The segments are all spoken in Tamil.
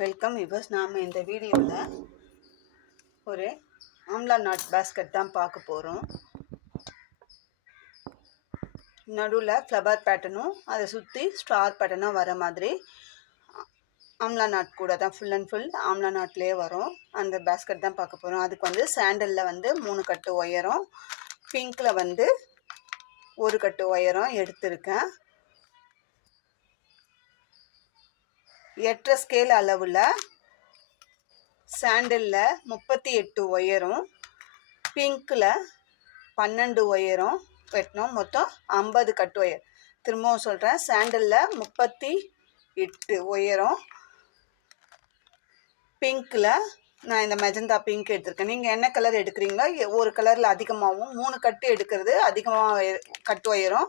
Welcome viewers. நாம் இந்த வீடியோவில் ஒரு ஆம்லா நாட் பேஸ்கெட் தான் பார்க்க போகிறோம். நடுவில் ஃப்ளவர் பேட்டர்னும் அதை சுற்றி ஸ்டார் பேட்டர்னும் வர மாதிரி ஆம்லா நாட் கூட தான் ஃபுல் அண்ட் ஃபுல் ஆம்லா நாட்லேயே வரும். அந்த பேஸ்கெட் தான் பார்க்க போகிறோம். அதுக்கு வந்து சாண்டலில் வந்து 3 கட்டு ஒயரும், பிங்க்கில் வந்து 1 கட்டு ஒயரும் எடுத்திருக்கேன். 8 ஸ்கேல் அளவில் சாண்டலில் 38 ஒயரும், பிங்க்கில் 12 ஒயரும் வெட்டணும். மொத்தம் 50 கட்டு ஒயர். திரும்பவும் சொல்கிறேன், சாண்டலில் 38 ஒயரும், பிங்க்கில் நான் இந்த மெஜந்தா பிங்க் எடுத்திருக்கேன். நீங்கள் என்ன கலர் எடுக்கிறீங்களோ ஒரு கலரில் அதிகமாகவும், 3 கட்டு எடுக்கிறது அதிகமாக கட்டு ஒயரும்,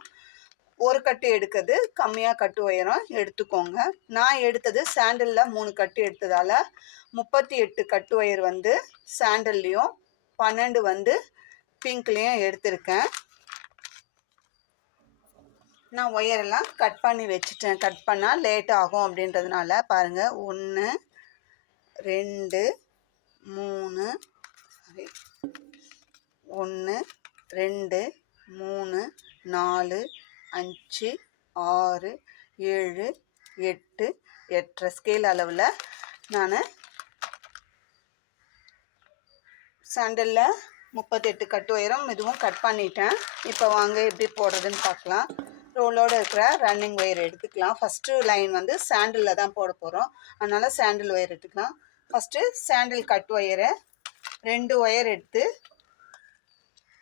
1 கட்டு எடுக்கிறது கம்மியாக கட்டு ஒயரும் எடுத்துக்கோங்க. நான் எடுத்தது சாண்டலில் 3 கட்டு எடுத்ததால் 38 கட்டு ஒயர் வந்து சாண்டல்லையும் 12 வந்து பிங்க்லேயும் எடுத்திருக்கேன். நான் ஒயரெல்லாம் கட் பண்ணி வச்சுட்டேன். கட் பண்ணால் லேட் ஆகும் அப்படின்றதுனால பாருங்கள், 1 2 3 1 2 3 4 5 6 7 8 8 ஸ்கேல் அளவில் நான் சாண்டலில் 38 கட்டு ஒயரும் இதுவும் கட் பண்ணிட்டேன். இப்போ வாங்க எப்படி போடுறதுன்னு பார்க்கலாம். ரோலோடு இருக்கிற ரன்னிங் ஒயர் எடுத்துக்கலாம். ஃபஸ்ட்டு லைன் வந்து சாண்டலில் தான் போட போகிறோம், அதனால் சாண்டில் ஒயர் எடுத்துக்கலாம். ஃபஸ்ட்டு சாண்டில் கட்டு ஒயரை 2 ஒயர் எடுத்து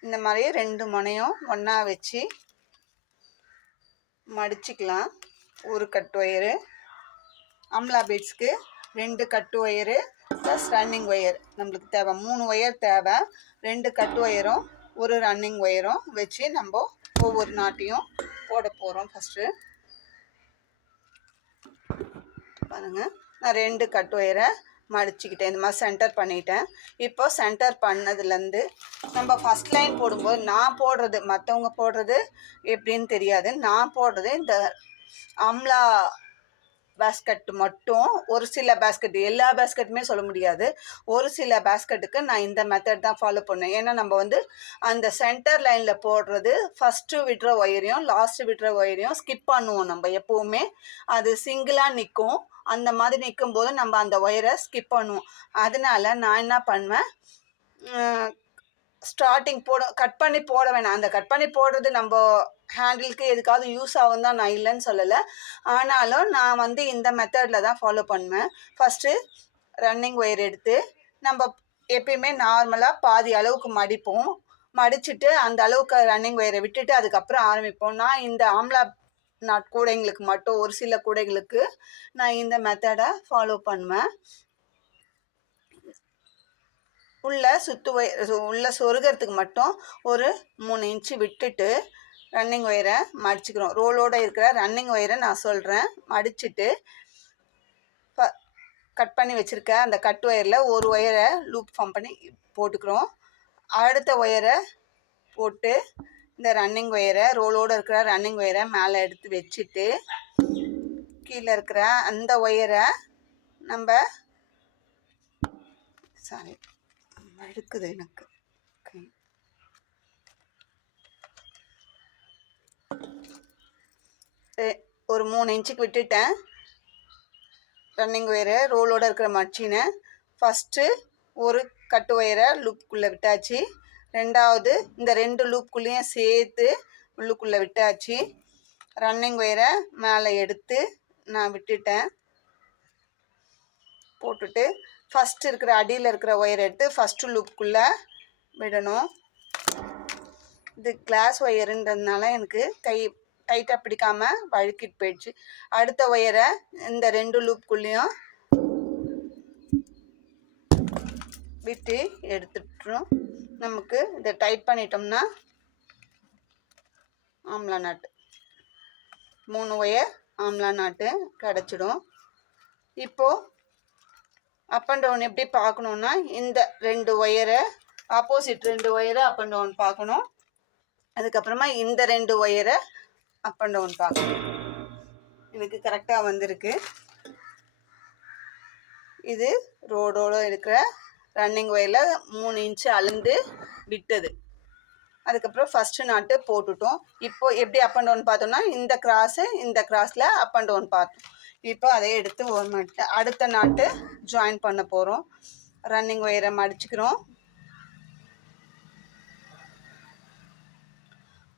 இந்த மாதிரி 2 முனையும் ஒன்றா வச்சு மடிச்சிக்கலாம். 1 கட்டு ஒயரு, அம்லா பீட்ஸ்க்கு 2 கட்டு ஒயரு ப்ளஸ் ரன்னிங் ஒயர் நம்மளுக்கு தேவை. 3 ஒயர் தேவை. 2 கட்டு ஒயரும் 1 ரன்னிங் ஒயரும் வச்சு நம்ம ஒவ்வொரு நாட்டையும் போட போகிறோம். ஃபஸ்ட்டு பாருங்கள், நான் 2 கட்டு ஒயரை மடிச்சுக்கிட்டேன், இந்த மாதிரி சென்டர் பண்ணிட்டேன். இப்போ சென்டர் பண்ணதுலேருந்து நம்ம ஃபஸ்ட் லைன் போடும்போது நான் போடுறது, மற்றவங்க போடுறது எப்படின்னு தெரியாது, நான் போடுறது இந்த ஆம்லா பேஸ்கெட் மட்டும். ஒரு சில பேஸ்கெட், எல்லா பேஸ்கெட்டுமே சொல்ல முடியாது, ஒரு சில பேஸ்கெட்டுக்கு நான் இந்த மெத்தட் தான் ஃபாலோ பண்ணேன். ஏன்னா நம்ம வந்து அந்த சென்டர் லைனில் போடுறது ஃபஸ்ட்டு விடுற ஒயரையும் லாஸ்ட்டு விடுற ஒயரையும் ஸ்கிப் பண்ணுவோம் நம்ம எப்போவுமே. அது சிங்கிளாக நிற்கும், அந்த மாதிரி நிற்கும் போது நம்ம அந்த ஒயரை ஸ்கிப் பண்ணுவோம். அதனால நான் என்ன பண்ணுவேன், ஸ்டார்டிங் கட் பண்ணி போட வேணாம். அந்த கட் பண்ணி போடுறது நம்ம ஹேண்டிலுக்கு எதுக்காவது யூஸ் ஆகும் தான், நான் இல்லைன்னு சொல்லலை. ஆனாலும் நான் வந்து இந்த மெத்தடில் தான் ஃபாலோ பண்ணுவேன். ஃபஸ்ட்டு ரன்னிங் ஒயர் எடுத்து நம்ம எப்பயுமே நார்மலாக பாதி அளவுக்கு மடிப்போம். மடிச்சுட்டு அந்த அளவுக்கு ரன்னிங் ஒயரை விட்டுட்டு அதுக்கப்புறம் ஆரம்பிப்போம். நான் இந்த ஆம்லா நாட் கூடைங்களுக்கு மட்டும், ஒரு சில கூடைகளுக்கு நான் இந்த மெத்தடை ஃபாலோ பண்ணுவேன். உள்ள சொருகிறதுக்கு மட்டும் ஒரு 3 இன்ச்சு விட்டுட்டு ரன்னிங் ஒயரை மடிச்சுக்கிறோம். ரோலோடு இருக்கிற ரன்னிங் ஒயரை நான் சொல்கிறேன். மடிச்சுட்டு கட் பண்ணி வச்சுருக்க அந்த கட் ஒயரில் ஒரு ஒயரை லூப் ஃபார்ம் பண்ணி போட்டுக்கிறோம். அடுத்த ஒயரை போட்டு இந்த ரன்னிங் ஒயரை, ரோலோடு இருக்கிற ரன்னிங் ஒயரை மேலே எடுத்து வச்சுட்டு கீழே இருக்கிற அந்த ஒயரை நம்ம எடுக்குது எனக்கு ஒரு 3 இன்ச்சுக்கு விட்டுட்டேன். ரன்னிங் ஒயரை ரோலோடு இருக்கிற மச்சினை ஃபஸ்ட்டு ஒரு கட்டு ஒயரை லூப்புக்குள்ளே விட்டாச்சு. ரெண்டாவது இந்த 2 லூப்புக்குள்ளேயும் சேர்த்து உள்ளுக்குள்ளே விட்டாச்சு. ரன்னிங் ஒயரை மேலே எடுத்து நான் விட்டுட்டேன். போட்டுட்டு ஃபஸ்ட்டு இருக்கிற அடியில் இருக்கிற ஒயரை எடுத்து ஃபஸ்ட்டு லூப்புக்குள்ளே விடணும். இது கிளாஸ் ஒயருன்றதுனால எனக்கு கை டைட்டாக பிடிக்காமல் வழுக்கிட்டு போயிடுச்சு. அடுத்த ஒயரை இந்த 2 லூப்புக்குள்ளேயும் விட்டு எடுத்துட்டுரும். நமக்கு இதை டைட் பண்ணிட்டோம்னா ஆம்லா நாட்டு 3 ஒயர் ஆம்லா நாட்டு கிடச்சிடும். இப்போது அப் அண்ட் டவுன் எப்படி பார்க்கணுன்னா, இந்த 2 ஒயரை ஆப்போசிட் 2 ஒயரை அப் அண்ட் டவுன் பார்க்கணும். அதுக்கப்புறமா இந்த 2 ஒயரை அப் அண்ட் டவுன் பார்க்கணும். எனக்கு கரெக்டாக வந்திருக்கு. இது ரோடோட இருக்கிற ரன்னிங் ஒயரில் 3 இன்ச்சு அளந்து விட்டது. அதுக்கப்புறம் ஃபஸ்ட்டு நாட்டு போட்டுட்டோம். இப்போ எப்படி அப் அண்ட் டவுன் பார்த்தோம்னா இந்த கிராஸில் அப் அண்ட் டவுன் பார்த்தோம். இப்போ அதை எடுத்து ஒரு நாட்டு அடுத்த நாட்டு ஜாயின் பண்ண போகிறோம். ரன்னிங் ஒயரை மடிச்சுக்கிறோம்.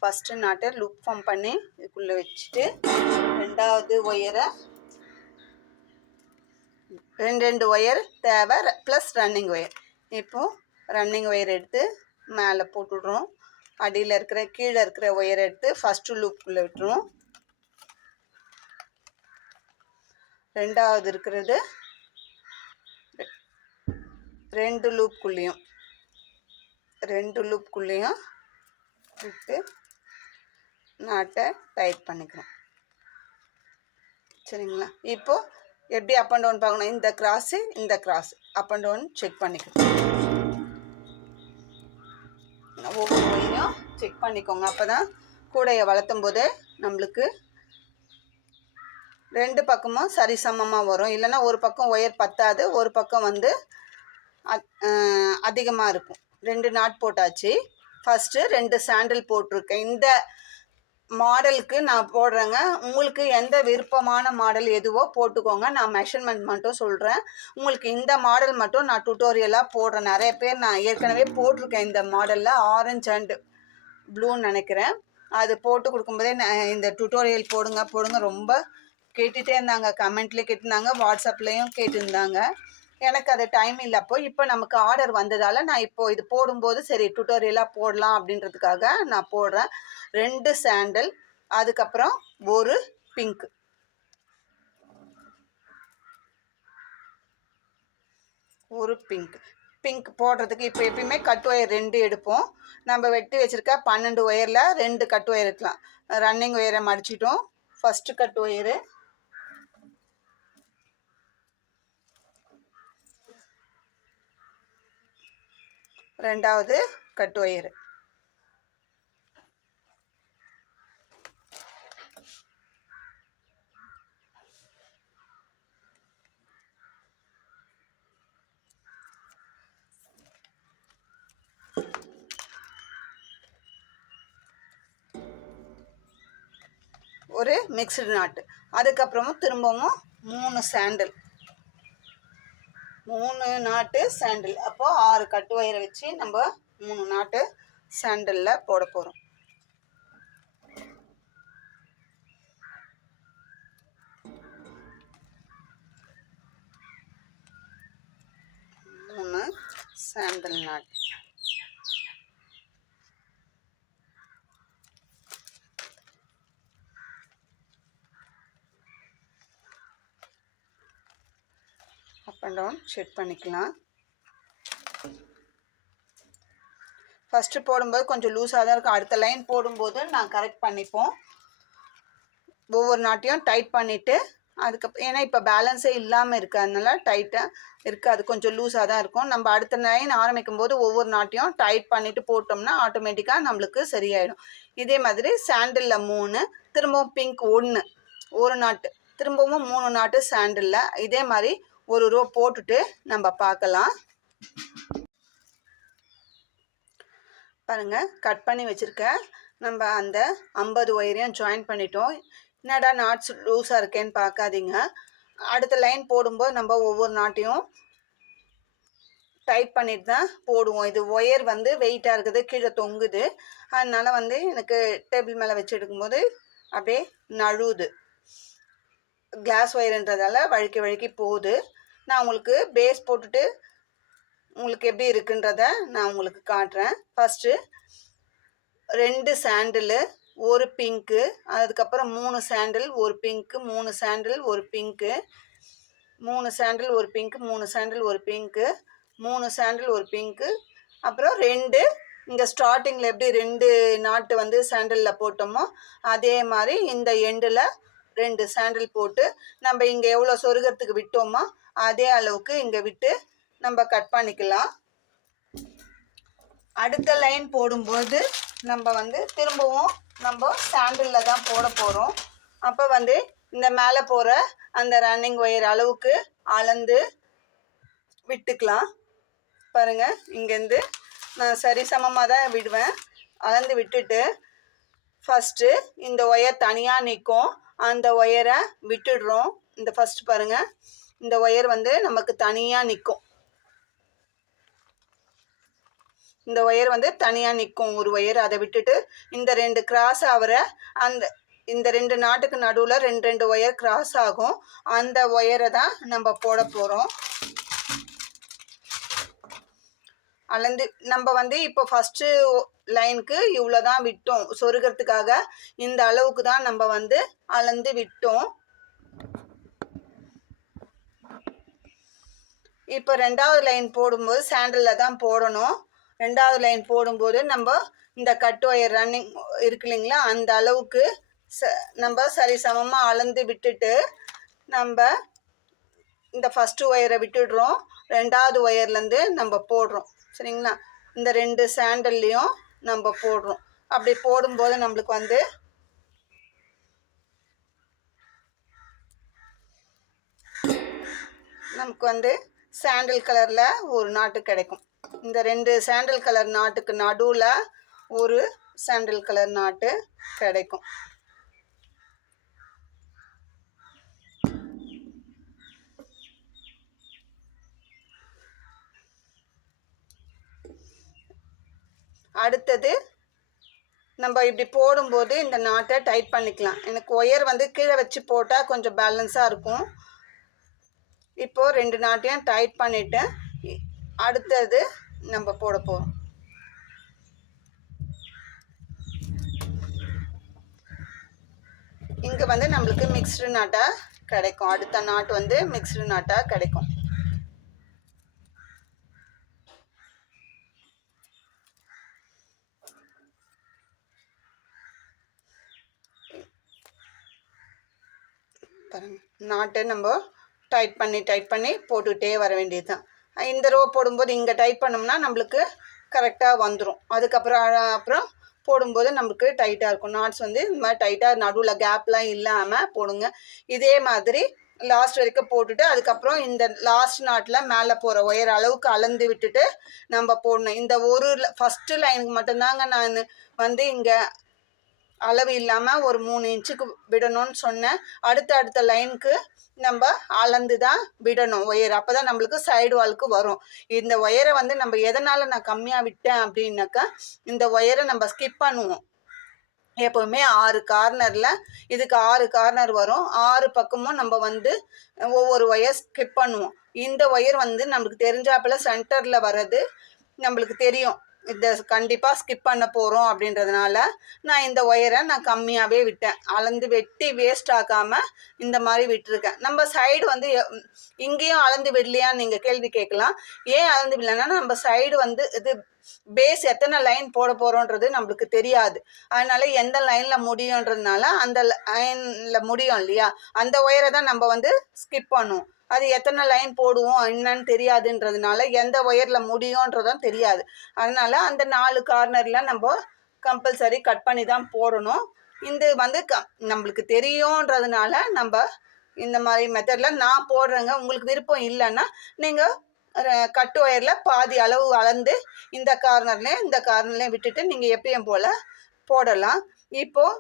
ஃபஸ்ட்டு நாட்டை லூப் ஃபார்ம் பண்ணி இதுக்குள்ளே வச்சுட்டு ரெண்டாவது ஒயரை ரெண்டு ஒயர் தேவை ப்ளஸ் ரன்னிங் ஒயர். இப்போது ரன்னிங் ஒயர் எடுத்து மேலே போட்டுடுறோம். கீழே இருக்கிற ஒயரை எடுத்து ஃபஸ்ட்டு லூப்புக்குள்ளே விட்டுருவோம். ரெண்டாவது இருக்கிறது ரெண்டு லூப்புக்குள்ளேயும் விட்டு நாட்டை டைட் பண்ணிக்கிறோம். சரிங்களா? இப்போது எப்படி அப் அண்ட் டவுன் பார்க்கணும், இந்த cross up and down check பண்ணிக்கணும். ஒவ்வொரு வழியும் செக் பண்ணிக்கோங்க. அப்போ தான் கூடையை வளர்த்தும் போது நம்மளுக்கு ரெண்டு பக்கமும் சரிசமமாக வரும். இல்லைன்னா ஒரு பக்கம் ஒயர் பத்தாது, ஒரு பக்கம் வந்து அதிகமாக இருக்கும். 2 நாட் போட்டாச்சு. ஃபஸ்ட்டு 2 சாண்டில் போட்டிருக்கேன். இந்த மாடலுக்கு நான் போடுறேங்க. உங்களுக்கு எந்த விருப்பமான மாடல் எதுவோ போட்டுக்கோங்க. நான் மெஷர்மெண்ட் மட்டும் சொல்கிறேன். உங்களுக்கு இந்த மாடல் மட்டும் நான் டுட்டோரியலாக போடுறேன். நிறைய பேர் நான் ஏற்கனவே போட்டிருக்கேன் இந்த மாடலில், ஆரஞ்சு அண்ட் ப்ளூன்னு நினைக்கிறேன். அது போட்டு கொடுக்கும்போதே இந்த டுட்டோரியல் போடுங்க ரொம்ப கேட்டுகிட்டே இருந்தாங்க. கமெண்ட்லேயே கேட்டிருந்தாங்க, வாட்ஸ்அப்லேயும் கேட்டிருந்தாங்க. எனக்கு அது டைம் இல்லை. இப்போ நமக்கு ஆர்டர் வந்ததால் நான் இப்போது இது போடும்போது சரி டுட்டோரியலாக போடலாம் அப்படின்றதுக்காக நான் போடுறேன். 2 சாண்டல், அதுக்கப்புறம் ஒரு பிங்க். பிங்க் போடுறதுக்கு இப்போ எப்பயுமே கட் ஒயர் 2 எடுப்போம். நம்ம வெட்டி வச்சுருக்க 12 ஒயரில் 2 கட் ஒயர் இருக்கலாம். ரன்னிங் ஒயரை மடிச்சிட்டோம். ஃபஸ்ட்டு கட் ஒயரு, ரெண்டாவது கட் ஒயரு. ஒரு மிக்ஸ்டு நாட்டு. அதுக்கப்புறமும் திரும்பவும் 3 சாண்டில், 3 நாட்டு சாண்டில். அப்போது 6 கட்டு ஒயரை வச்சு நம்ம 3 நாட்டு சாண்டலில் போட போகிறோம். Sandal knot. Up and down check பண்ணிக்கலாம். ஃபஸ்ட்டு போடும்போது கொஞ்சம் லூஸாக தான் இருக்கும். அடுத்த லைன் போடும்போது நான் கரெக்ட் பண்ணிப்போம். ஒவ்வொரு நாட்டையும் டைட் பண்ணிவிட்டு அதுக்கப்புறம் ஏன்னா இப்போ பேலன்ஸே இல்லாமல் இருக்குது, அதனால டைட்டாக இருக்காது, கொஞ்சம் லூஸாக தான் இருக்கும். நம்ம அடுத்த லைன் ஆரம்பிக்கும் போது ஒவ்வொரு நாட்டையும் டைட் பண்ணிவிட்டு போட்டோம்னா ஆட்டோமேட்டிக்காக நம்மளுக்கு சரியாயிடும். இதே மாதிரி சாண்டிலில் 3, திரும்பவும் பிங்க் 1, ஒரு நாட்டு, திரும்பவும் 3 நாட்டு சாண்டிலில். இதே மாதிரி ஒரு ரோ போட்டுட்டு நம்ம பார்க்கலாம். பாருங்கள், கட் பண்ணி வச்சுருக்க நம்ம அந்த 50 ஒயரையும் ஜாயின் பண்ணிட்டோம். என்னடா நாட்ஸ் லூஸாக இருக்கேன்னு பார்க்காதீங்க. அடுத்த லைன் போடும்போது நம்ம ஒவ்வொரு நாட்டையும் டைட் பண்ணிட்டு தான் போடுவோம். இது ஒயர் வந்து வெயிட்டாக இருக்குது, கீழே தொங்குது. அதனால் வந்து எனக்கு டேபிள் மேலே வச்சு எடுக்கும்போது அப்படியே நழுவுது. கிளாஸ் ஒயருன்றதால வழுக்கி போகுது. நான் உங்களுக்கு பேஸ் போட்டுட்டு உங்களுக்கு எப்படி இருக்குன்றத நான் உங்களுக்கு காட்டுறேன். ஃபஸ்ட்டு 2 சாண்டிலு, ஒரு பிங்க்கு, அதுக்கப்புறம் 3 சாண்டில், ஒரு பிங்க்கு, 3 சாண்டில், ஒரு பிங்க்கு, 3 சாண்டில், ஒரு பிங்க்கு, 3 சாண்டில், ஒரு பிங்க்கு, 3 சாண்டில், ஒரு பிங்க்கு, அப்புறம் 2 இங்கே ஸ்டார்டிங்கில் எப்படி 2 நாட்டு வந்து சாண்டிலில் போட்டோமோ அதே மாதிரி இந்த எண்டில் 2 சாண்டில் போட்டு நம்ம இங்கே எவ்வளோ சொருகிறதுக்கு விட்டோமோ அதே அளவுக்கு இங்கே விட்டு நம்ம கட் பண்ணிக்கலாம். அடுத்த லைன் போடும்போது நம்ம வந்து திரும்பவும் நம்ம சாண்டிலில் தான் போட போகிறோம். அப்போ வந்து இந்த மேலே போகிற அந்த ரன்னிங் ஒயர் அளவுக்கு அளந்து விட்டுக்கலாம். பாருங்கள், இங்கேருந்து நான் சரிசமமாக தான் விடுவேன். அளந்து விட்டுட்டு ஃபஸ்ட்டு இந்த ஒயர் தனியாக நிற்கும், அந்த ஒயரை விட்டுடுறோம். இந்த ஃபஸ்ட்டு பாருங்கள், இந்த ஒயர் வந்து நமக்கு தனியாக நிற்கும். இந்த ஒயர் வந்து தனியாக நிற்கும் ஒரு ஒயர். அதை விட்டுட்டு இந்த 2 கிராஸ் ஆகிற அந்த இந்த 2 நாட்டுக்கு நடுவில் 2 ஒயர் கிராஸ் ஆகும். அந்த ஒயரை தான் நம்ம போட போகிறோம். அளந்து நம்ம வந்து இப்போ ஃபஸ்ட்டு லைனுக்கு இவ்வளோ தான் விட்டோம். சொருகிறதுக்காக இந்த அளவுக்கு தான் நம்ம வந்து அளந்து விட்டோம். இப்போ 2வது லைன் போடும்போது சாண்டலில் தான் போடணும். 2வது லைன் போடும்போது நம்ம இந்த கட் ஒயர் ரன்னிங் இருக்கு இல்லைங்களா, அந்த அளவுக்கு நம்ம சரிசமமாக அளந்து விட்டுட்டு நம்ம இந்த ஃபஸ்ட்டு ஒயரை விட்டுடுறோம். 2வது ஒயர்லேருந்து நம்ம போடுறோம். சரிங்களா, இந்த 2 சாண்டல்லையும் நம்ம போடுறோம். அப்படி போடும்போது நம்மளுக்கு வந்து சாண்டல் கலரில் ஒரு நாட்டு கிடைக்கும். இந்த 2 சாண்டல் கலர் நாட்டுக்கு நடுவில் ஒரு சாண்டல் கலர் நாட்டு கிடைக்கும். அடுத்தது நம்ம இப்படி போடும்போது இந்த நாட்டை டைட் பண்ணிக்கலாம். எனக்கு ஒயர் வந்து கீழே வச்சு போட்டால் கொஞ்சம் பேலன்ஸாக இருக்கும். இப்போது 2 நாட்டையும் டைட் பண்ணிவிட்டு அடுத்தது நம்ம போட போகிறோம். இங்கே வந்து நம்மளுக்கு மிக்ஸ்டு நாட்டாக கிடைக்கும். அடுத்த நாட்டு வந்து மிக்ஸ்டு நாட்டாக கிடைக்கும். நாட்டை நம்ம டைட் பண்ணி போட்டுகிட்டே வர வேண்டியது தான். இந்த ரோ போடும்போது இங்கே டைட் பண்ணோம்னா நம்மளுக்கு கரெக்டாக வந்துடும். அப்புறம் போடும்போது நம்மளுக்கு டைட்டாக இருக்கும். நாட்ஸ் வந்து இந்த மாதிரி டைட்டாக நடுவில் கேப்லாம் இல்லாமல் போடுங்க. இதே மாதிரி லாஸ்ட் வரைக்கும் போட்டுட்டு அதுக்கப்புறம் இந்த லாஸ்ட் நாட்டில் மேலே போகிற ஒயர் அளவுக்கு அளந்து விட்டுட்டு நம்ம போடணும். இந்த ஒரு ஃபஸ்ட்டு லைனுக்கு மட்டும்தாங்க நான் வந்து இங்கே அளவு இல்லாமல் ஒரு 3 இன்ச்சுக்கு விடணும்னு சொன்னேன். அடுத்த லைனுக்கு நம்ம அளந்து தான் விடணும் ஒயர். அப்போ தான் நம்மளுக்கு சைடு வாலுக்கு வரும். இந்த ஒயரை வந்து நம்ம எதனால் நான் கம்மியாக விட்டேன் அப்படின்னாக்கா, இந்த ஒயரை நம்ம ஸ்கிப் பண்ணுவோம். எப்போவுமே 6 கார்னரில் இதுக்கு 6 கார்னர் வரும். 6 பக்கமும் நம்ம வந்து ஒவ்வொரு ஒயர் ஸ்கிப் பண்ணுவோம். இந்த ஒயர் வந்து நம்மளுக்கு தெரிஞ்சாப்பில் சென்டரில் வர்றது நம்மளுக்கு தெரியும். இதை கண்டிப்பாக ஸ்கிப் பண்ண போகிறோம் அப்படின்றதுனால நான் இந்த ஒயரை கம்மியாகவே விட்டேன். அளந்து வெட்டி வேஸ்ட் ஆகாமல் இந்த மாதிரி விட்டுருக்கேன். நம்ம சைடு வந்து இங்கேயும் அளந்து விடலையான்னு நீங்கள் கேள்வி கேட்கலாம். ஏன் அளந்து விடலைன்னா, நம்ம சைடு வந்து இது பேஸ் எத்தனை லைன் போட போகிறோன்றது நம்மளுக்கு தெரியாது. அதனால் எந்த லைனில் முடியுன்றதுனால அந்த லைனில் முடியும் இல்லையா, அந்த ஒயரை தான் நம்ம வந்து ஸ்கிப் பண்ணுவோம். அது எத்தனை லைன் போடுவோம் என்னன்னு தெரியாதுன்றதுனால எந்த ஒயரில் முடியுன்றதும் தெரியாது. அதனால் அந்த 4 கார்னரில் நம்ம கம்பல்சரி கட் பண்ணி தான் போடணும். இது வந்து நம்மளுக்கு தெரியுன்றதுனால நம்ம இந்த மாதிரி மெத்தடில் நான் போடுறேங்க. உங்களுக்கு விருப்பம் இல்லைன்னா நீங்கள் கட் ஒயரில் பாதி அளவு அளந்து இந்த கார்னர்லேயும் விட்டுட்டு நீங்கள் எப்பயும் போல் போடலாம். இப்போது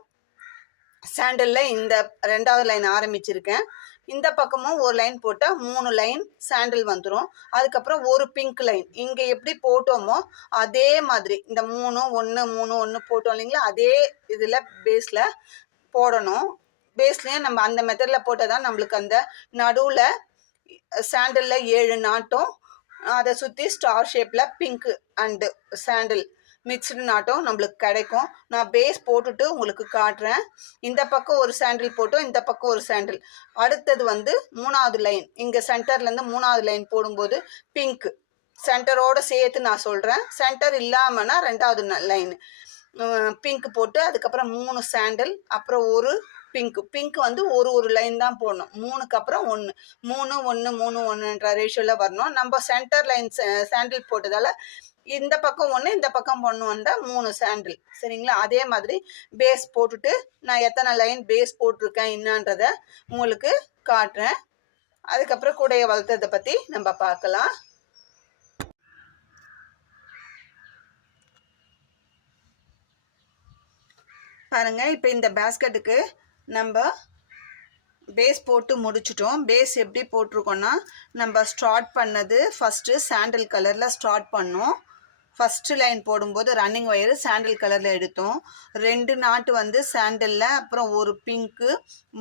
சாண்டலில் இந்த 2வது லைன் ஆரம்பிச்சிருக்கேன். இந்த பக்கமும் ஒரு லைன் போட்டால் 3 லைன் சாண்டில் வந்துடும். அதுக்கப்புறம் ஒரு பிங்க் லைன் இங்கே எப்படி போட்டோமோ அதே மாதிரி இந்த 3 1 3 1 போட்டோம் இல்லைங்களா, அதே இதில் பேஸில் போடணும். பேஸ்லேயும் நம்ம அந்த மெத்தடில் போட்டால் தான் நம்மளுக்கு அந்த நடுவில் சாண்டலில் 7 நாட்டும் அதை சுற்றி ஸ்டார் ஷேப்பில் பிங்க் அண்டு சாண்டில் மிக்ஸ்டு நாட்டும் நம்மளுக்கு கிடைக்கும். நான் பேஸ் போட்டுட்டு உங்களுக்கு காட்டுறேன். இந்த பக்கம் ஒரு சாண்டில் போட்டோம், இந்த பக்கம் ஒரு சாண்டில். அடுத்தது வந்து 3வது லைன் இங்கே சென்டர்லேருந்து 3வது லைன் போடும்போது பிங்க் சென்டரோடு சேர்த்து நான் சொல்கிறேன். சென்டர் இல்லாமல்னா 2வது லைன் பிங்க் போட்டு அதுக்கப்புறம் 3 சாண்டில், அப்புறம் ஒரு பிங்க் வந்து ஒரு லைன் தான் போடணும். 3க்கு அப்புறம் 1 3 1 3 1ன்ற ரேஷியோவில் வரணும். நம்ம சென்டர் லைன் சாண்டில் போட்டதால் இந்த பக்கம் 1 இந்த பக்கம் 1 வந்தால் 3 சாண்டில். சரிங்களா, அதே மாதிரி பேஸ் போட்டுட்டு நான் எத்தனை லைன் பேஸ் போட்டிருக்கேன் என்னன்றதை உங்களுக்கு காட்டுறேன். அதுக்கப்புறம் கூடைய வளர்த்ததை பற்றி நம்ம பார்க்கலாம். பாருங்கள். இப்போ இந்த பேஸ்கெட்டுக்கு நம்ம பேஸ் போட்டு முடிச்சிட்டோம். பேஸ் எப்படி போட்டிருக்கோன்னா, நம்ம ஸ்டார்ட் பண்ணது ஃபஸ்ட்டு சாண்டில் கலரில் ஸ்டார்ட் பண்ணோம். ஃபஸ்ட்டு லைன் போடும்போது ரன்னிங் ஒயரு சாண்டில் கலரில் எடுத்தோம். 2 நாட்டு வந்து சாண்டிலில், அப்புறம் ஒரு பிங்க்கு,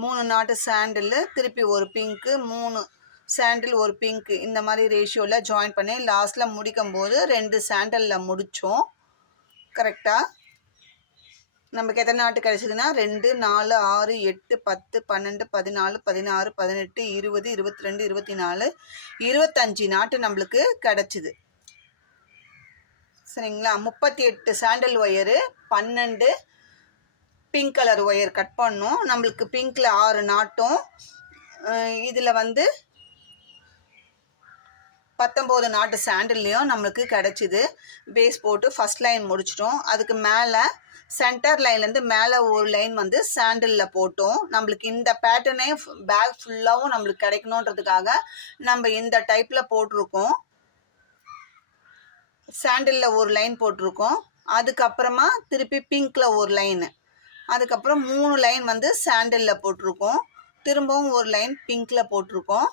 3 நாட்டு சாண்டில், திருப்பி ஒரு பிங்க்கு, 3 சாண்டில், ஒரு பிங்க்கு, இந்த மாதிரி ரேஷியோவில் ஜாயின் பண்ணி லாஸ்ட்டில் முடிக்கும் போது 2 சாண்டலில் முடித்தோம். கரெக்டாக நமக்கு எத்தனை நாட்டு கிடச்சிதுன்னா 2, 4, 6, 8, 10, 12, 14, 16, 18, 20, 22, 24, 25 நாட்டு நம்மளுக்கு கிடச்சிது. சரிங்களா? 38 sandal wire, 12 pink colour wire cut பண்ணோம். நம்மளுக்கு பிங்க்கில் 6 நாட்டும், இதில் வந்து 19 நாட்டு சாண்டில்லையும் நம்மளுக்கு கிடச்சிது. பேஸ் போட்டு ஃபஸ்ட் லைன் முடிச்சிட்டோம். அதுக்கு மேலே சென்டர் லைன்லேருந்து மேலே ஒரு லைன் வந்து சாண்டிலில் போட்டோம். நம்மளுக்கு இந்த பேட்டர்னே பேக் ஃபுல்லாகவும் நம்மளுக்கு கிடைக்கணுன்றதுக்காக நம்ம இந்த டைப்பில் போட்டிருக்கோம். சாண்டிலில் ஒரு லைன் போட்டிருக்கோம். அதுக்கப்புறமா திருப்பி பிங்க்கில் ஒரு லைனு, அதுக்கப்புறம் 3 லைன் வந்து சாண்டிலில் போட்டிருக்கோம். திரும்பவும் ஒரு லைன் பிங்க்கில் போட்டிருக்கோம்.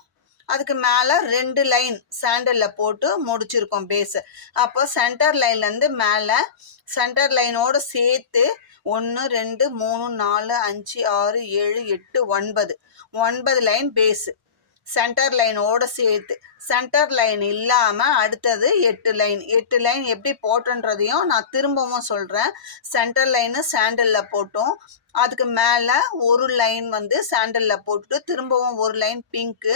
அதுக்கு மேலே 2 லைன் சாண்டலில் போட்டு முடிச்சிருக்கோம் பேஸு. அப்போ சென்டர் லைன்லேருந்து மேலே சென்டர் லைனோடு சேர்த்து 1, 2, 3, 4, 5, 6, 7, 8, 9 லைன் பேஸு சென்டர் லைனோடு சேர்த்து. சென்டர் லைன் இல்லாமல் அடுத்தது 8 லைன். 8 லைன் எப்படி போட்டோன்றதையும் நான் திரும்பவும் சொல்கிறேன். சென்டர் லைனு சாண்டலில் போட்டோம். அதுக்கு மேலே ஒரு லைன் வந்து சாண்டலில் போட்டுட்டு திரும்பவும் ஒரு லைன் பிங்க்கு,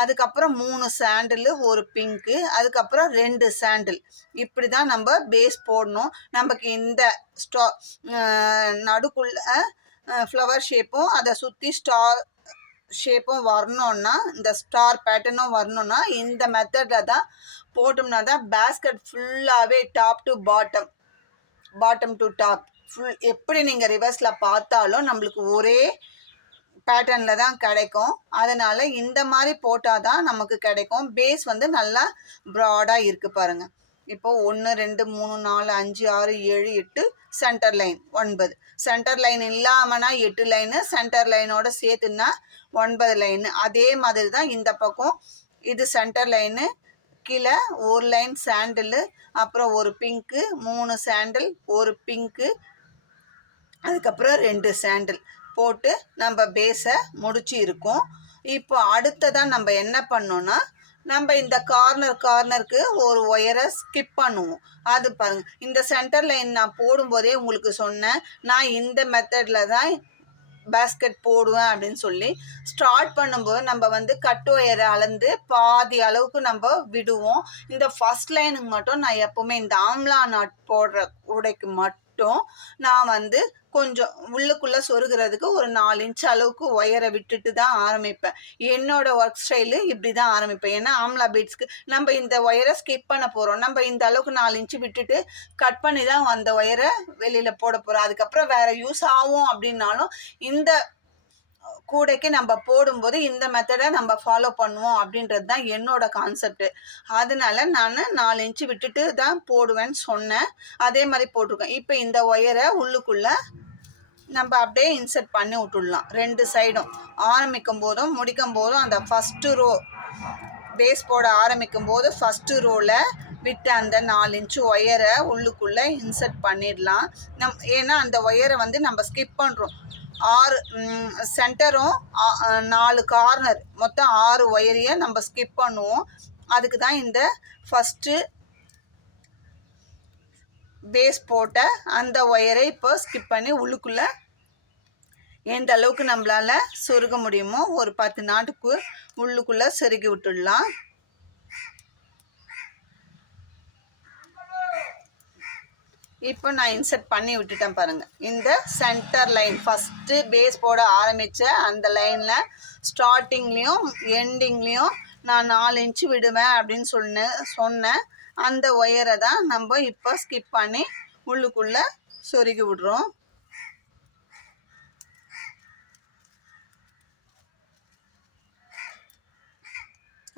அதுக்கப்புறம் 3 சாண்டில், ஒரு பிங்க்கு, அதுக்கப்புறம் 2 சாண்டில். இப்படி தான் நம்ம பேஸ் போடணும். நமக்கு இந்த நடுக்குள்ள ஃப்ளவர் ஷேப்பும் அதை சுற்றி ஸ்டார் ஷேப்பும் வரணுன்னா, இந்த ஸ்டார் பேட்டர்னும் வரணுன்னா இந்த மெத்தடில் தான் போட்டோம்னா தான் பேஸ்கெட் ஃபுல்லாகவே top to bottom, bottom to top full எப்படி நீங்கள் ரிவர்ஸில் பார்த்தாலும் நம்மளுக்கு ஒரே பேட்டர்னில் தான் கிடைக்கும். அதனால் இந்த மாதிரி போட்டால் தான் நமக்கு கிடைக்கும். பேஸ் வந்து நல்லா ப்ராடாக இருக்குது பாருங்கள். இப்போது 1, 2, 3, 4, 5, 6, 7, 8 சென்டர் லைன் 9. சென்டர் லைன் இல்லாமனா 8 லைனு, சென்டர் லைனோட சேர்த்துன்னா 9 லைனு. அதே மாதிரி தான் இந்த பக்கம். இது சென்டர் லைனு, கீழே ஒரு லைன் சாண்டில், அப்புறம் ஒரு பிங்க்கு, 3 சாண்டில், ஒரு பிங்க்கு, அதுக்கப்புறம் 2 சாண்டில் போட்டு நம்ம பேஸை முடிச்சு இருக்கோம். இப்போ அடுத்ததான் நம்ம என்ன பண்ணோன்னா, நம்ம இந்த கார்னருக்கு ஒரு ஒயரை ஸ்கிப் பண்ணுவோம். அது பாருங்கள். இந்த சென்டர் லைன் நான் போடும்போதே உங்களுக்கு சொன்னேன், நான் இந்த மெத்தடில் தான் பேஸ்கெட் போடுவேன் அப்படின்னு சொல்லி. ஸ்டார்ட் பண்ணும்போது நம்ம வந்து கட் ஒயரை அளந்து பாதி அளவுக்கு நம்ம விடுவோம். இந்த ஃபஸ்ட் லைனுக்கு மட்டும் நான் எப்போவுமே இந்த ஆம்லா நாட் போடுற உடைக்கு மட்டும் நான் வந்து கொஞ்சம் உள்ளுக்குள்ளே சொருகிறதுக்கு ஒரு 4 இன்ச் அளவுக்கு ஒயரை விட்டுட்டு தான் ஆரம்பிப்பேன். என்னோட ஒர்க் ஸ்டைலு இப்படி தான் ஆரம்பிப்பேன். ஏன்னா ஆம்லா பீட்ஸ்க்கு நம்ம இந்த ஒயரை ஸ்கிப் பண்ண போகிறோம். நம்ம இந்த அளவுக்கு 4 இன்ச்சு விட்டுட்டு கட் பண்ணி தான் அந்த ஒயரை வெளியில் போட போகிறோம். அதுக்கப்புறம் வேறு யூஸ் ஆகும் அப்படின்னாலும் இந்த கூடைக்கு நம்ம போடும்போது இந்த மெத்தடை நம்ம ஃபாலோ பண்ணுவோம் அப்படின்றது தான் என்னோட கான்செப்டு. அதனால நான் 4 இன்ச்சு விட்டுட்டு தான் போடுவேன்னு சொன்னேன். அதே மாதிரி போட்டிருக்கேன். இப்போ இந்த ஒயரை உள்ளுக்குள்ளே நம்ம அப்படியே இன்சர்ட் பண்ணி விட்டுடலாம். 2 சைடும் ஆரம்பிக்கும் போதும் முடிக்கும் போதும் அந்த ஃபஸ்ட்டு ரோ பேஸ் போட ஆரம்பிக்கும் போது ஃபஸ்ட்டு ரோவில் விட்டு அந்த 4 இன்ச்சு ஒயரை உள்ளுக்குள்ளே இன்சர்ட் பண்ணிடலாம். ஏன்னா அந்த ஒயரை வந்து நம்ம ஸ்கிப் பண்ணுறோம். 6 சென்டரும் 4 கார்னர் மொத்தம் 6 ஒயரையை நம்ம ஸ்கிப் பண்ணுவோம். அதுக்கு தான் இந்த ஃபஸ்ட்டு பேஸ் போட்ட அந்த ஒயரை இப்போ ஸ்கிப் பண்ணி உள்ளுக்குள்ளே எந்த அளவுக்கு நம்மளால் சொருக முடியுமோ ஒரு 10 நாட்டுக்கு உள்ளுக்குள்ளே சொருகி விட்டுடலாம். இப்போ நான் இன்சர்ட் பண்ணி விட்டுட்டேன் பாருங்கள். இந்த சென்டர் லைன் ஃபஸ்ட்டு பேஸ் போட ஆரம்பித்த அந்த லைனில் ஸ்டார்டிங்லேயும் எண்டிங்லேயும் நான் 4 இன்ச்சு விடுவேன் அப்படின்னு சொன்னேன். அந்த ஒயரை தான் நம்ம இப்போ ஸ்கிப் பண்ணி உள்ளுக்குள்ளே சொருகி விடுறோம்.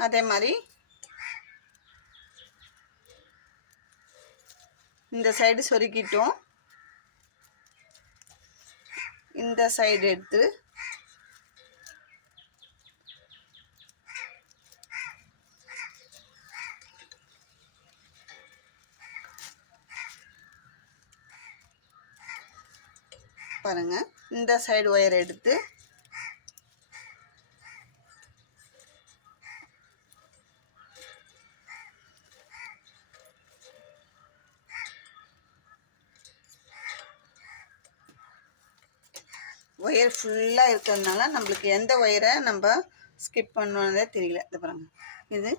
அதே மாதிரி இந்த சைடு சொருக்கிட்டோம். இந்த சைடு எடுத்து பாருங்க, இந்த சைடு ஒயர் எடுத்து ஒயர் ஃபுல்லாக இருக்கிறதுனால நம்மளுக்கு எந்த ஒயரை நம்ம ஸ்கிப் பண்ணணுன்னதே தெரியல. இது பாருங்க, இது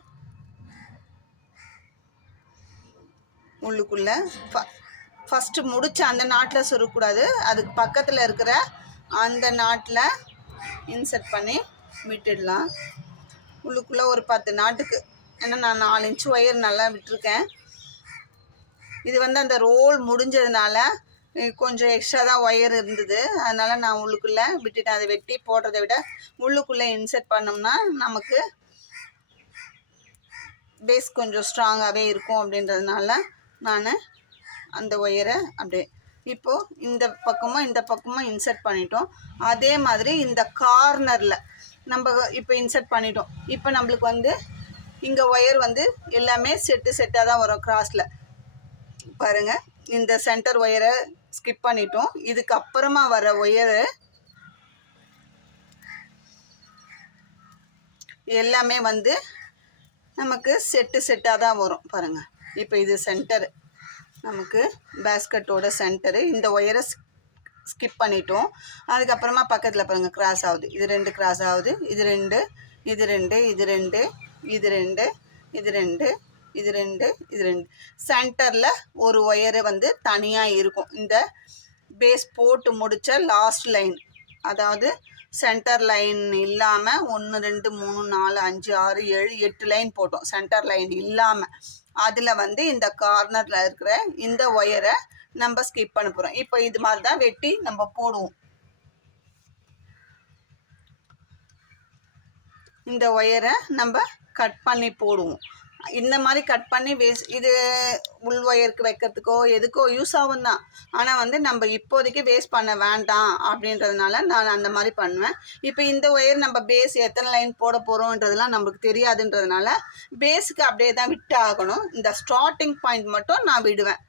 உள்ளுக்குள்ளே ஃபஸ்ட்டு முடிச்சு அந்த நாட்டில் சொருக்கூடாது, அதுக்கு பக்கத்தில் இருக்கிற அந்த நாட்டில் இன்சர்ட் பண்ணி விட்டுடலாம். உள்ளுக்குள்ளே ஒரு 10 நாட்டுக்கு, ஏன்னா நான் 4 இன்ச்சு ஒயர் நல்லா விட்டுருக்கேன். இது வந்து அந்த ரோல் முடிஞ்சதுனால கொஞ்சம் எக்ஸ்ட்ரா தான் ஒயர் இருந்தது, அதனால் நான் உள்ளுக்குள்ளே விட்டுட்டேன். அதை வெட்டி போடுறதை விட உள்ளுக்குள்ளே இன்சர்ட் பண்ணோம்னா நமக்கு பேஸ் கொஞ்சம் ஸ்ட்ராங்காகவே இருக்கும் அப்படின்றதுனால நான் அந்த ஒயரை அப்படியே இப்போது இந்த பக்கமும் இன்சர்ட் பண்ணிட்டோம். அதே மாதிரி இந்த கார்னரில் நம்ம இப்போ இன்சர்ட் பண்ணிட்டோம். இப்போ நம்மளுக்கு வந்து இங்கே ஒயர் வந்து எல்லாமே செட்டாக தான் வரும். கிராஸில் பாருங்கள், இந்த சென்டர் ஒயரை ஸ்கிப் பண்ணிட்டோம். இதுக்கப்புறமா வர ஒயரு எல்லாமே வந்து நமக்கு செட்டாக தான் வரும். பாருங்கள், இப்போ இது சென்டரு, நமக்கு பேஸ்கட்டோட சென்டரு. இந்த ஒயரை ஸ்கிப் பண்ணிட்டோம். அதுக்கப்புறமா பக்கத்தில் பாருங்கள் கிராஸ் ஆகுது. இது 2 கிராஸ் ஆகுது. இது 2, இது 2, இது 2, இது 2, இது 2, இது 2, இது 2. சென்டரில் ஒரு ஒயரு வந்து தனியாக இருக்கும். இந்த பேஸ் போட்டு முடித்த லாஸ்ட் லைன், அதாவது சென்டர் லைன் இல்லாமல் 1 2 3 4 5 6 7 8 லைன் போட்டோம். சென்டர் லைன் இல்லாமல் அதில் வந்து இந்த கார்னரில் இருக்கிற இந்த ஒயரை நம்ம ஸ்கிப் பண்ண போகிறோம். இப்போ இது மாதிரி தான் வெட்டி நம்ம போடுவோம். இந்த ஒயரை நம்ம கட் பண்ணி போடுவோம். இந்த மாதிரி கட் பண்ணி இது உள் ஒயருக்கு வைக்கிறதுக்கோ எதுக்கோ யூஸ் ஆகும் தான். ஆனால் வந்து நம்ம இப்போதைக்கு வேஸ்ட் பண்ண வேண்டாம் அப்படின்றதுனால நான் அந்த மாதிரி பண்ணுவேன். இப்போ இந்த ஒயர் நம்ம பேஸ் எத்தனை லைன் போட போகிறோன்றதுலாம் நம்மளுக்கு தெரியாதுன்றதுனால பேஸுக்கு அப்படியே தான் விட்டு ஆகணும். இந்த ஸ்டார்டிங் பாயிண்ட் மட்டும் நான் விடுவேன்,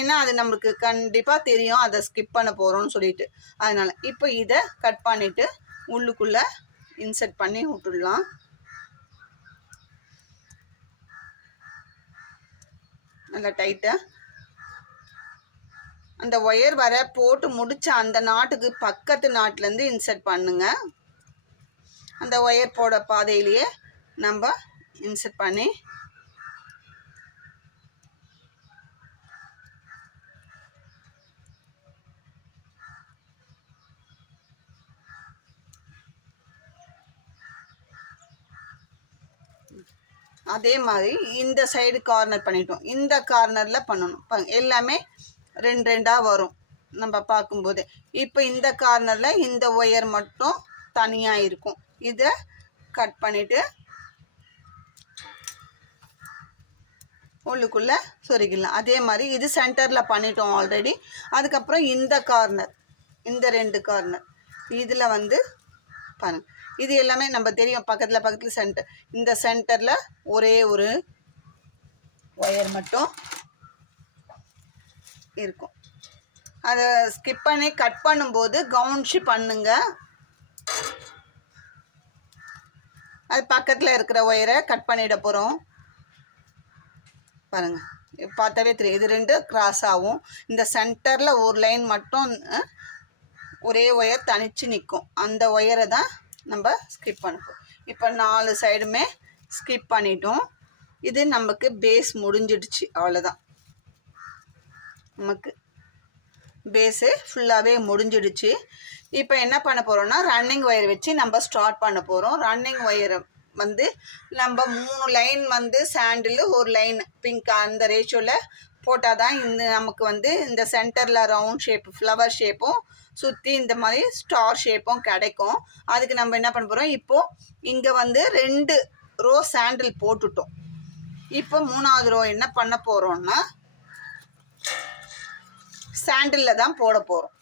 ஏன்னா அது நம்மளுக்கு கண்டிப்பாக தெரியும் அதை ஸ்கிப் பண்ண போகிறோம்னு சொல்லிட்டு. அதனால் இப்போ இதை கட் பண்ணிவிட்டு உள்ளுக்குள்ளே இன்சர்ட் பண்ணி விட்டுடலாம். நல்லா டைட்டாக அந்த ஒயர் வர போட்டு முடிச்ச அந்த நாட்டுக்கு பக்கத்து நாட்டிலேருந்து இன்சர்ட் பண்ணுங்க. அந்த ஒயர் போட பாதையிலேயே நம்ம இன்சர்ட் பண்ணி அதே மாதிரி இந்த சைடு கார்னர் பண்ணிட்டோம். இந்த கார்னரில் பண்ணணும். எல்லாமே 2 2ஆக வரும் நம்ம பார்க்கும்போது. இப்போ இந்த கார்னரில் இந்த ஒயர் மட்டும் தனியாக இருக்கும். இதை கட் பண்ணிவிட்டு உள்ளுக்குள்ளே சொருகிடலாம். அதே மாதிரி இது சென்டரில் பண்ணிட்டோம் ஆல்ரெடி. அதுக்கப்புறம் இந்த கார்னர், இந்த 2 கார்னர் இதில் வந்து பாருங்க, இது எல்லாமே நம்ம தெரியும். பக்கத்தில் சென்டர், இந்த சென்டரில் ஒரே ஒரு ஒயர் மட்டும் இருக்கும். அதை ஸ்கிப் பண்ணி கட் பண்ணும்போது கவனிச்சு பண்ணுங்க. அது பக்கத்தில் இருக்கிற ஒயரை கட் பண்ணிட போகிறோம். பாருங்கள், பார்த்தாவே தெரியும். இது 2 கிராஸ் ஆகும். இந்த சென்டரில் ஒரு லைன் மட்டும் ஒரே ஒயர் தனிச்சு நிற்கும். அந்த ஒயரை தான் நம்ம ஸ்கிப் பண்ணுவோம். இப்போ 4 சைடுமே ஸ்கிப் பண்ணிட்டோம். இது நமக்கு பேஸ் முடிஞ்சிடுச்சு, அவ்வளோதான். நமக்கு பேஸு ஃபுல்லாகவே முடிஞ்சிடுச்சு. இப்போ என்ன பண்ண போகிறோம்னா ரன்னிங் ஒயர் வச்சு நம்ம ஸ்டார்ட் பண்ண போகிறோம். ரன்னிங் ஒயரை வந்து நம்ம 3 லைன் வந்து சாண்டில், ஒரு லைன் பிங்க், அந்த ரேஷியோவில் போட்டால் தான் இந்த நமக்கு வந்து இந்த சென்டரில் ரவுண்ட் ஷேப்பு, ஃப்ளவர் ஷேப்பும் சுற்றி இந்த மாதிரி ஸ்டார் ஷேப்பும் கிடைக்கும். அதுக்கு நம்ம என்ன பண்ண போகிறோம், இப்போது இங்கே வந்து 2 ரோ சாண்டில் போட்டுட்டோம். இப்போ 3ஆவது ரோ என்ன பண்ண போகிறோம்னா சாண்டிலில் தான் போட போகிறோம்.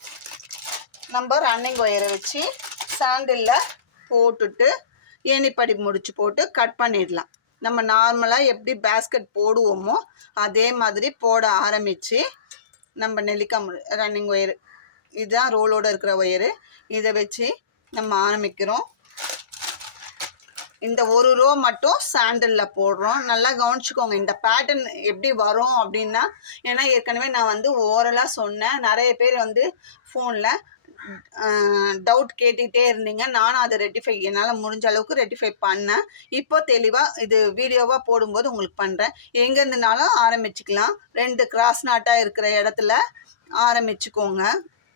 நம்ம ரன்னிங் ஒயரை வச்சு சாண்டிலில் போட்டுட்டு ஏணிப்படி முடிச்சு போட்டு கட் பண்ணிடலாம். நம்ம நார்மலாக எப்படி பேஸ்கெட் போடுவோமோ அதே மாதிரி போட ஆரம்பித்து நம்ம நெல்லிக்காய் ரன்னிங் ஒயரு இதுதான் ரோலோடு இருக்கிற ஒயரு, இதை வச்சு நம்ம ஆரம்பிக்கிறோம். இந்த ஒரு ரோ மட்டும் சாண்டலில் போடுறோம். நல்லா கவனிச்சுக்கோங்க இந்த பேட்டர்ன் எப்படி வரும் அப்படின்னா, ஏன்னா ஏற்கனவே நான் வந்து ஓரலாக சொன்னேன். நிறைய பேர் வந்து ஃபோனில் டவுட் கேட்டுகிட்டே இருந்தீங்க. நானும் அதை என்னால் முடிஞ்ச அளவுக்கு ரெட்டிஃபை பண்ணேன். இப்போ தெளிவாக இது வீடியோவாக போடும்போது உங்களுக்கு பண்ணுறேன். எங்கேருந்துனாலும் ஆரம்பிச்சுக்கலாம். 2 கிராஸ் நாட்டாக இருக்கிற இடத்துல ஆரம்பிச்சுக்கோங்க.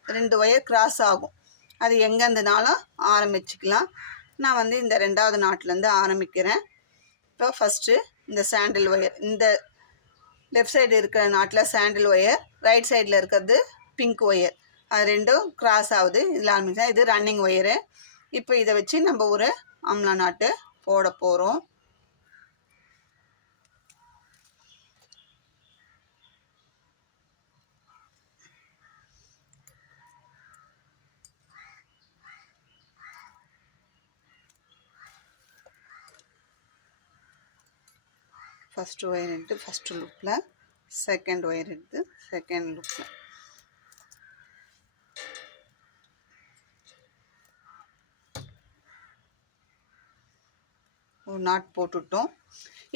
2 ஒயர் கிராஸ் ஆகும், அது எங்கேருந்துனாலும் ஆரம்பிச்சுக்கலாம். நான் வந்து இந்த 2வது நாட்டிலேருந்து ஆரம்பிக்கிறேன். இப்போ ஃபஸ்ட்டு இந்த சாண்டில் ஒயர், இந்த லெஃப்ட் சைடு இருக்கிற நாட்டில் சாண்டில் ஒயர், ரைட் சைடில் இருக்கிறது பிங்க் ஒயர், அது ரெண்டும் கிராஸ் ஆகுது. இதில் ஆரம்பிச்சா இது ரன்னிங் ஒயரு. இப்போ இதை வச்சு நம்ம ஒரு அம்லா நாட்டு போட போகிறோம். ஃபஸ்ட்டு ஒயர் எடுத்து ஃபஸ்ட்டு லுக்கில், செகண்ட் ஒயர் எடுத்து செகண்ட் லுக்கில். ஒரு நாட் போட்டுவிட்டோம்.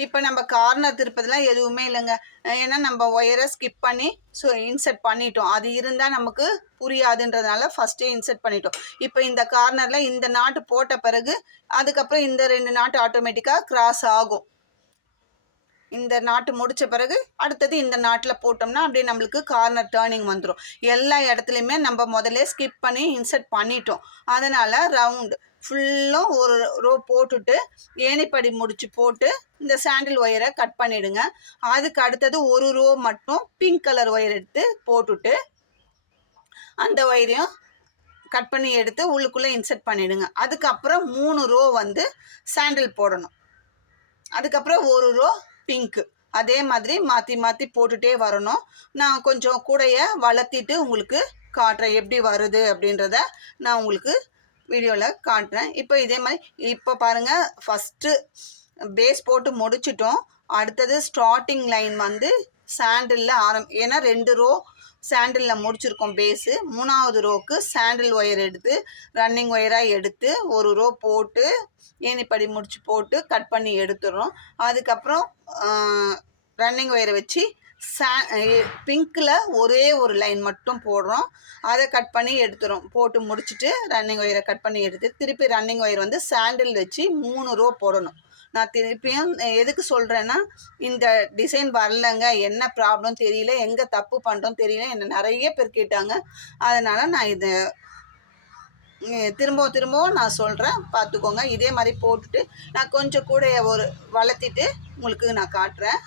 இப்போ நம்ம கார்னர் திருப்பதெல்லாம் எதுவுமே இல்லைங்க. ஏன்னா நம்ம ஒயரை ஸ்கிப் பண்ணி இன்சர்ட் பண்ணிட்டோம். அது இருந்தால் நமக்கு புரியாதுன்றதுனால ஃபஸ்ட்டே இன்சர்ட் பண்ணிட்டோம். இப்போ இந்த கார்னரில் இந்த நாட்டு போட்ட பிறகு அதுக்கப்புறம் இந்த 2 நாட்டு ஆட்டோமேட்டிக்காக கிராஸ் ஆகும். இந்த நாட்டு முடித்த பிறகு அடுத்தது இந்த நாட்டில் போட்டோம்னா அப்படியே நம்மளுக்கு கார்னர் டேர்னிங் வந்துடும். எல்லா இடத்துலையுமே நம்ம முதல்ல ஸ்கிப் பண்ணி இன்சர்ட் பண்ணிட்டோம். அதனால் ரவுண்டு ஃபுல்லும் ஒரு ரோ போட்டுட்டு ஏணிப்படி முடிச்சு போட்டு இந்த சாண்டில் ஒயரை கட் பண்ணிவிடுங்க. அதுக்கு அடுத்தது ஒரு ரோ மட்டும் பிங்க் கலர் ஒயர் எடுத்து போட்டுட்டு அந்த ஒயரையும் கட் பண்ணி எடுத்து உள்ளுக்குள்ளே இன்சர்ட் பண்ணிவிடுங்க. அதுக்கப்புறம் 3 ரோ வந்து சாண்டில் போடணும். அதுக்கப்புறம் ஒரு ரோ பிங்க்கு, அதே மாதிரி மாற்றி மாற்றி போட்டுகிட்டே வரணும். நான் கொஞ்சம் கூடைய வளர்த்திட்டு உங்களுக்கு காட்டுறேன் எப்படி வருது அப்படின்றத நான் உங்களுக்கு வீடியோவில் காட்டுறேன். இப்போ இதே மாதிரி இப்போ பாருங்கள், ஃபஸ்ட்டு பேஸ் போட்டு முடிச்சிட்டோம். அடுத்தது ஸ்டார்டிங் லைன் வந்து சாண்டிலில் ஏன்னா 2 ரோ சாண்டிலில் முடிச்சிருக்கோம் பேஸு. 3வது ரோக்கு சாண்டில் ஒயர் எடுத்து ரன்னிங் ஒயராக எடுத்து ஒரு ரோ போட்டு ஏணிப்படி முடிச்சு போட்டு கட் பண்ணி எடுத்துடுறோம். அதுக்கப்புறம் ரன்னிங் ஒயரை வச்சு பிங்க்கில் ஒரே ஒரு லைன் மட்டும் போடுறோம். அதை கட் பண்ணி எடுத்துகிறோம். போட்டு முடிச்சுட்டு ரன்னிங் ஒயரை கட் பண்ணி எடுத்து திருப்பி ரன்னிங் ஒயர் வந்து சாண்டில் வச்சு 3 ரோ போடணும். நான் திருப்பியும் எதுக்கு சொல்கிறேன்னா, இந்த டிசைன் வரலைங்க, என்ன ப்ராப்ளம் தெரியல, எங்கே தப்பு பண்ணுறோம் தெரியல, என்ன நிறைய பேர் கேட்டாங்க. அதனால் நான் இதை திரும்பவும் நான் சொல்கிறேன், பார்த்துக்கோங்க. இதே மாதிரி போட்டுட்டு நான் கொஞ்சம் கூட ஒரு வளர்த்திட்டு உங்களுக்கு நான் காட்டுறேன்.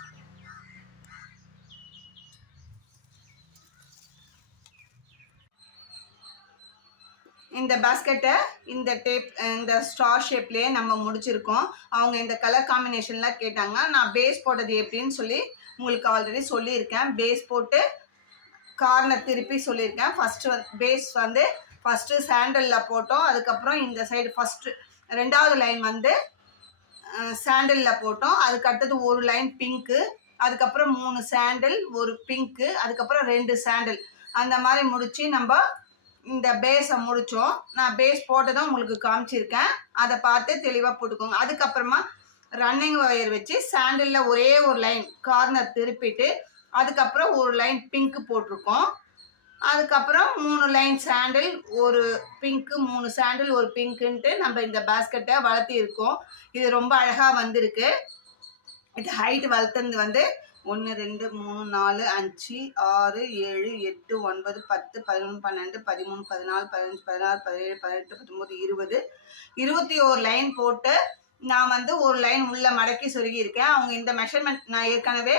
இந்த பாஸ்கெட்டை இந்த இந்த ஸ்டார் ஷேப்லேயே நம்ம முடிச்சிருக்கோம். அவங்க இந்த கலர் காம்பினேஷன்லாம் கேட்டாங்க. நான் பேஸ் போட்டது எப்படின்னு சொல்லி உங்களுக்கு ஆல்ரெடி சொல்லியிருக்கேன். பேஸ் போட்டு கார்னர் திருப்பி சொல்லியிருக்கேன். பேஸ் வந்து ஃபஸ்ட்டு சாண்டலில் போட்டோம். அதுக்கப்புறம் இந்த சைடு ஃபஸ்ட்டு 2வது லைன் வந்து சாண்டலில் போட்டோம். அதுக்கு அடுத்தது ஒரு லைன் பிங்க்கு, அதுக்கப்புறம் 3 சாண்டில், ஒரு பிங்க்கு, அதுக்கப்புறம் 2 சாண்டில், அந்த மாதிரி முடித்து நம்ம இந்த பேஸை முடித்தோம். நான் பேஸ் போட்டதும் உங்களுக்கு காமிச்சிருக்கேன், அதை பார்த்து தெளிவாக போட்டுக்கோங்க. அதுக்கப்புறமா ரன்னிங் ஒயர் வச்சு சாண்டிலில் ஒரே ஒரு லைன் கார்னர் திருப்பிட்டு அதுக்கப்புறம் ஒரு லைன் பிங்க்கு போட்டிருக்கோம். அதுக்கப்புறம் 3 லைன் சாண்டில், ஒரு பிங்க்கு, 3 சாண்டில், ஒரு பிங்க்குன்ட்டு நம்ம இந்த பாஸ்கெட்டை வளர்த்திருக்கோம். இது ரொம்ப அழகாக வந்திருக்கு. இது ஹைட் வளர்த்துறது வந்து 1 2 3 4 5 6 7 8 9 10 11 12 13 14 15 16 17 18 19 20 21 லைன் போட்டு நான் வந்து ஒரு லைன் உள்ள மடக்கி சொருகியிருக்கேன். அவங்க இந்த மெஷர்மெண்ட் நான் ஏற்கனவே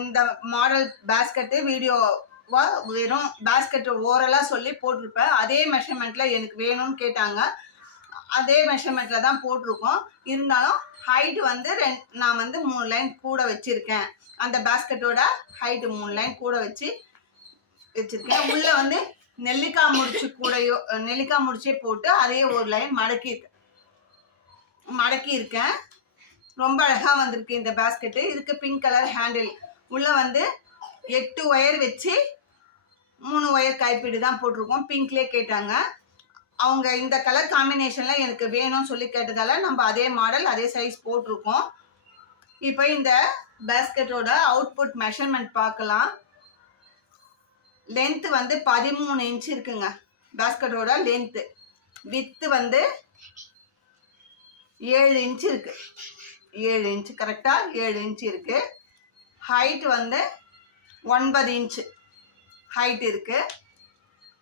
இந்த மாடல் பாஸ்கெட்டு வீடியோவா வெறும் பாஸ்கெட்டு ஓரலாக சொல்லி போட்டிருப்பேன். அதே மெஷர்மெண்ட்டில் எனக்கு வேணும்னு கேட்டாங்க. அதே மெஷர்மெண்ட்டில் தான் போட்டிருக்கோம். இருந்தாலும் ஹைட்டு வந்து நான் வந்து 3 லைன் கூட வச்சுருக்கேன். அந்த பாஸ்கெட்டோட ஹைட்டு 3 லைன் கூட வச்சுருக்கேன். உள்ளே வந்து நெல்லிக்காய் முடிச்சு கூடயோ நெல்லிக்காய் முடிச்சே போட்டு அதே ஒரு லைன் மடக்கி இருக்கேன். ரொம்ப அழகா வந்திருக்கு இந்த பேஸ்கெட்டு. இதுக்கு பிங்க் கலர் ஹேண்டில் உள்ள வந்து 8 ஒயர் வச்சு 3 ஒயர் கைப்பிடி தான் போட்டிருக்கோம். பிங்க்லேயே கேட்டாங்க அவங்க. இந்த கலர் காம்பினேஷன்ல எனக்கு வேணும்னு சொல்லி கேட்டதால நம்ம அதே மாடல் அதே சைஸ் போட்டிருக்கோம். இப்போ இந்த பேஸ்கெட்டோட அவுட்புட் மெஷர்மெண்ட் பார்க்கலாம். லென்த் வந்து 13 இன்ச் இருக்குங்க பேஸ்கெட்டோட லென்த்து. வித்து வந்து 7 இன்ச் இருக்கு. 7 இன்ச் கரெக்டாக 7 இன்ச் இருக்கு. ஹைட் வந்து 9 இன்ச் ஹைட் இருக்கு.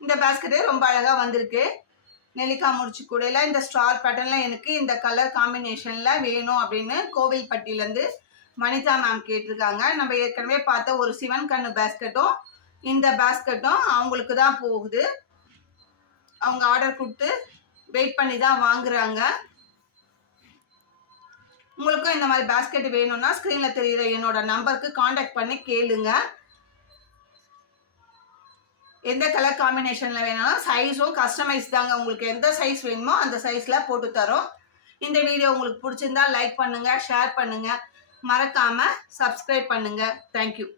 இந்த பேஸ்கெட்டு ரொம்ப அழகாக வந்திருக்கு. நெல்லிக்காய் முடிச்சு கூடையில் இந்த ஸ்டார் பேட்டர்னில் எனக்கு இந்த கலர் காம்பினேஷனில் வேணும் அப்படின்னு கோவில்பட்டியிலேருந்து வனிதா மேம் கேட்டிருக்காங்க. நம்ம ஏற்கனவே பார்த்த ஒரு சிவன் கண்ணு பேஸ்கெட்டும் இந்த பேஸ்கெட்டும் அவங்களுக்கு தான் போகுது. அவங்க ஆர்டர் கொடுத்து வெயிட் பண்ணி தான் வாங்குறாங்க. உங்களுக்கும் இந்த மாதிரி பேஸ்கெட் வேணும்னா ஸ்க்ரீனில் தெரியுற என்னோட நம்பருக்கு காண்டாக்ட் பண்ணி கேளுங்க. எந்த கலர் காம்பினேஷனில் வேணாலும் சைஸும் கஸ்டமைஸ் தாங்க. உங்களுக்கு எந்த சைஸ் வேணுமோ அந்த சைஸில் போட்டு தரோம். இந்த வீடியோ உங்களுக்கு பிடிச்சிருந்தா லைக் பண்ணுங்கள், ஷேர் பண்ணுங்கள், மறக்காமல் சப்ஸ்கிரைப் பண்ணுங்கள். தேங்க்யூ.